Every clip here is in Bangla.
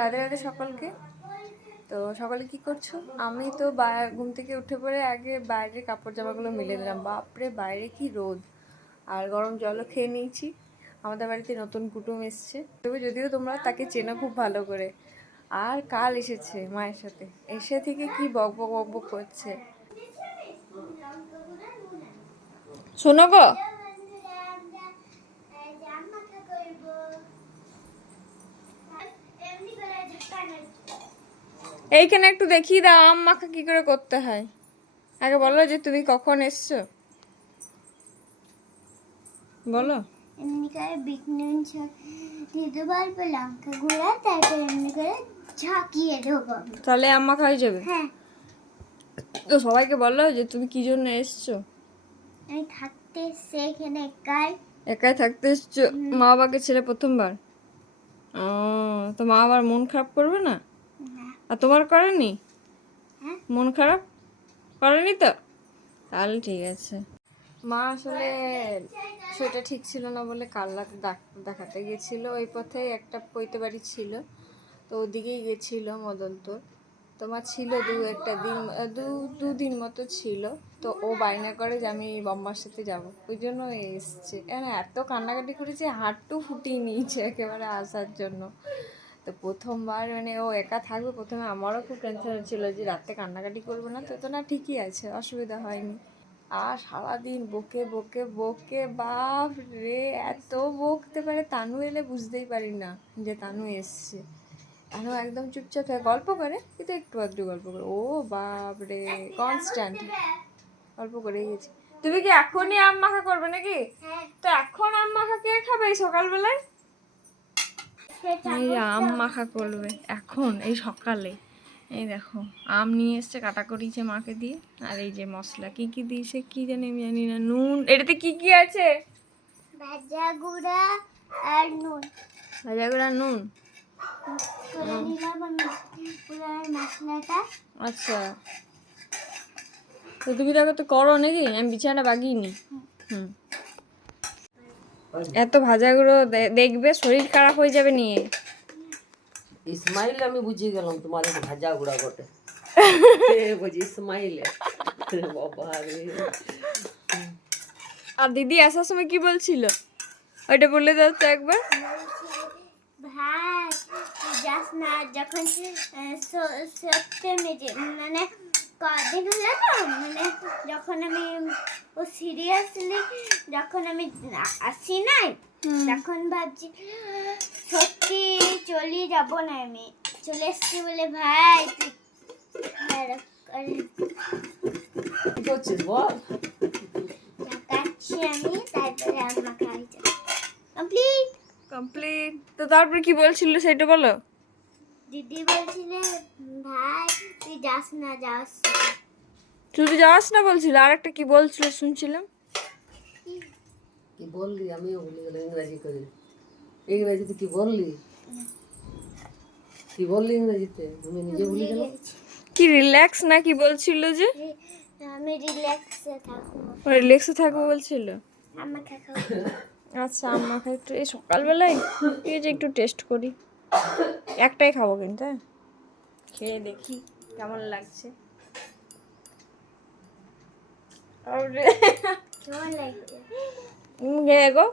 রাধে রাধে সকলকে। তো সকালে কি করছো? আমি তো ঘুম থেকে উঠে পড়ে আগে বাইরের কাপড় জামাগুলো মেলে দিলাম। বাপরে বাইরে কি রোদ, আর গরম জলও খেয়ে নিয়েছি। আমাদের বাড়িতে নতুন কুটুম এসছে, তবে যদিও তোমরা তাকে চেনো খুব ভালো করে। আর কাল এসেছে মায়ের সাথে, এসে থেকে কি বক বক বক বক করছে। শোনো গো, এইখানে একটু দেখিয়ে দাও আম মাখা কি করে করতে হয়। আগে বলো যে তুমি কখন এসছো, বলো। এমনি করে বিট নুন দিয়ে দেবো, অল্প লঙ্কা গুঁড়া, তারপর এমনি করে ঝাঁকিয়ে দেবো। তাহলে আম মাখা হয়ে যাবে। হ্যাঁ, তো সবাইকে বলো যে তুমি কি জন্য এসছো। আমি থাকতে এসছি এখানে একাই। একাই থাকতে এসছো? মা বাবাকে ছেড়ে প্রথমবার? ও, তো মা আবার মন খারাপ করবে না? আর তোমার করেনি হ্যাঁ। মন খারাপ? করেনি তো? তাহলে ঠিক আছে। মা আসলে সেটা ঠিক ছিল না বলে কাল্লাকে ডাক্তার দেখাতে গেছিল। ওই পথে একটা পৈতে বাড়ি ছিল, তো ওদিকেই গেছিল মদনপুর। তোমার ছিল দুদিন মতো ছিল। তো ও বায়না করে যে আমি বম্মার সাথে যাব, ওই জন্য এসছে। এত কান্নাকাটি করেছে, হাঁটু ফুটিয়ে নিয়েছে একেবারে আসার জন্য। তো প্রথমবার ও একা থাকবে, প্রথমে আমারও খুব টেনশন ছিল যে রাতে কান্নাকাটি করবে না। তো না, ঠিকই আছে, অসুবিধা হয়নি। আর সারাদিন বকে বকে বকে, বাপ রে, এত বকতে পারে। তানু এলে বুঝতেই পারি না যে তানু এসছে। তানু একদম চুপচাপ থাকে, গল্প করে কিন্তু একটু একটু গল্প করে। ও বাপ রে, কনস্ট্যান্ট গল্প করেই গেছে। তুমি কি এখনই আম মাখা করবে নাকি? তো এখন আম মাখা কে খাবে এই সকালবেলায়? এই আম মাখা করবে এখন এই সকালে। এই দেখো আম নিয়ে এসছে, কাটা করিয়েছে মাকে দিয়ে। আর এই যে মশলা কি কি দিয়েছে কি জানি, আমি জানি না। নুন, এটাতে কি কি আছে? ভাজা গুঁড়া আর নুন। ভাজা গুঁড়া নুন করে দিলাম আমি পুরো মশলাটা। আচ্ছা, তো তুমি দেখো তো করো নাকি, আমি বিছানাটা বাগিয়ে নি। এত ভাজা গুঁড়ো দেখবে শরীর খারাপ হয়ে যাবে নিয়ে। ইসমাইল আমি বুঝিয়ে গেলাম তোমার ভাজা গুড়া বটে। বুঝি ইসমাইল বাবা রে। আর দিদি আসার সময় কি বলছিল ওইটা বলে দাও তো একবার। ভাই যাস না, যখন সত্যি মানে কদিন হলো তো, মানে যখন আমি ও সিরিয়াসলি যখন আমি আসি নাই, তখন ভাবছি সত্যি চলে যাব না, আমি চলে এসছি বলে ভাই কি করছিস বল? কাটছি আমি, তারপরে আম্মা খাইছে কমপ্লিট। কমপ্লিট। তো তারপর কি বলছিল সেটা বলো। দিদি বলছিল ভাই তুই যাস না, যাস শুধু যাস না বলছিল, আর একটা কি বলছিল শুনছিলাম। কি বললি আমিও ভুলে গেলাম ইংরাজি করে। ইংরাজিতে কি বললি? কি বললি ইংরাজিতে? তুমি নিজে ভুলে গেলে। কি রিল্যাক্স না কি বলছিল যে? আমি রিল্যাক্সে থাকবো। রিল্যাক্সে থাকবো বলছিল। আম্মা খাও। আচ্ছা আম্মা খাই একটু এই সকালবেলায়, ঠিক আছে একটু টেস্ট করি। একটাই খাবো কিন্তু, হ্যাঁ, খেয়ে দেখি কেমন লাগছে। কেমন লাগছে? গো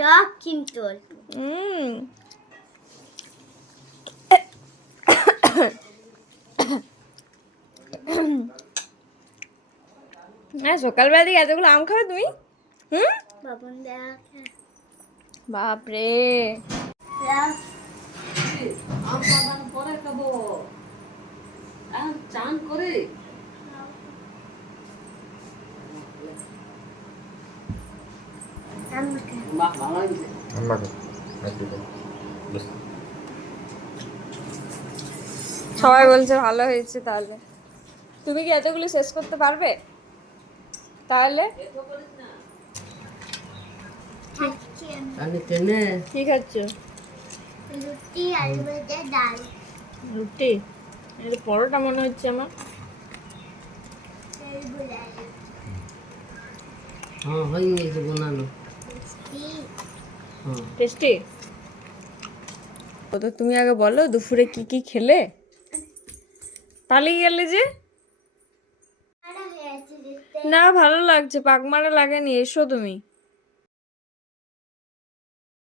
টক কিন্তু অল্প। হ্যাঁ, সকালবেলা দিকে এতগুলো আম খাবে তুমি? বাবন দেখা বাপরে, আম বাগান পরে খাবো, চান করে। বাহ ভালো লাগছে। সবাই বলছে ভালো হয়েছে। তাহলে তুমি কি এতগুলো শেষ করতে পারবে? তাহলে আমি টেনে কি খাচ্ছ? রুটি, আলু ভাজা, ডাল। রুটি? এটা পরোটা মনে হচ্ছে আমার। হ্যাঁ হয়ে গেছে বানানো। টেস্টি। ও তো তুমি আগে বলো দুপুরে কি কি খেলে? পালিয়ে গেলে যে? হয়ে আছে দেখতে। না ভালো লাগছে, পাকমারা লাগেনি, এসো তুমি।